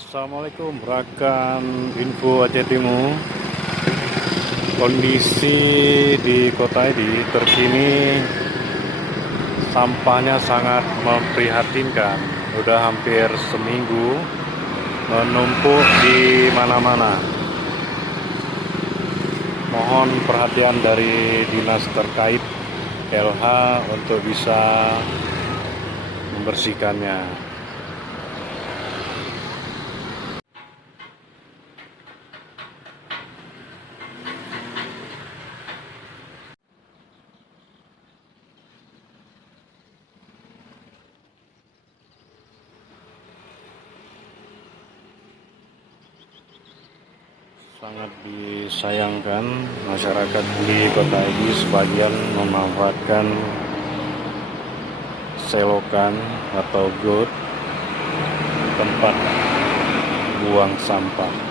Assalamualaikum, rekan info Aceh Timur. Kondisi di kota ini terkini sampahnya sangat memprihatinkan. Udah hampir seminggu menumpuk di mana-mana. Mohon perhatian dari dinas terkait LH untuk bisa membersihkannya. Sangat disayangkan masyarakat di kota ini sebagian memanfaatkan selokan atau got tempat buang sampah.